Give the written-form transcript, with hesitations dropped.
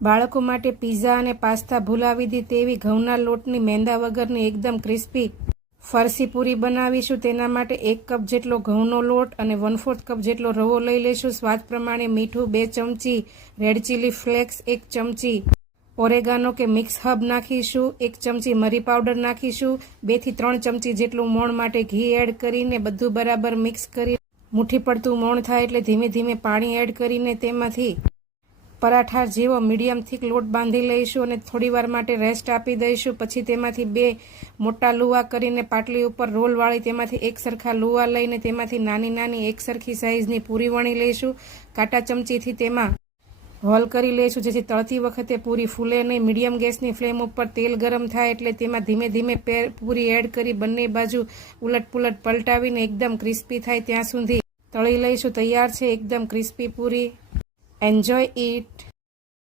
બાળકો માટે પિઝા અને પાસ્તા ભૂલાવી દી તેવી ઘઉંના લોટની મેંદા વગરની એકદમ ક્રિસ્પી ફરસી પૂરી બનાવીશું। તેના માટે 1 કપ જેટલો ઘઉંનો લોટ અને 1/4 કપ જેટલો રવો લઈ લઈશું। સ્વાદ પ્રમાણે મીઠું, 2 ચમચી રેડ ચીલી ફ્લેક્સ, 1 ચમચી ઓરેગાનો કે મિક્સ હર્બ નાખીશું, 1 ચમચી મરી પાવડર નાખીશું, 2 થી 3 ચમચી જેટલું મોણ માટે ઘી એડ કરીને બધું બરાબર મિક્સ કરી મુઠ્ઠી પડતું મોણ થાય એટલે ધીમે ધીમે પાણી એડ કરીને તેમાંથી પરાઠા જેવો મીડિયમ થીક લોટ બાંધી લઈશું અને થોડીવાર માટે રેસ્ટ આપી દઈશું। પછી તેમાંથી 2 મોટા લુવા કરીને પાટલી ઉપર રોલ વાળી તેમાંથી એક સરખા લુવા લઈને તેમાંથી નાની નાની એક સરખી સાઈઝની પૂરી વણી લઈશું। કાંટા ચમચીથી તેમાં રોલ કરી લઈશું જેથી તળતી વખતે પૂરી ફૂલે નહીં। મીડિયમ ગેસની ફ્લેમ ઉપર તેલ ગરમ થાય એટલે તેમાં ધીમે ધીમે પૂરી એડ કરી બંને બાજુ ઉલટ પુલટ પલટાવીને એકદમ ક્રિસ્પી થાય ત્યાં સુધી તળી લઈશું। તૈયાર છે એકદમ ક્રિસ્પી પૂરી। Enjoy it.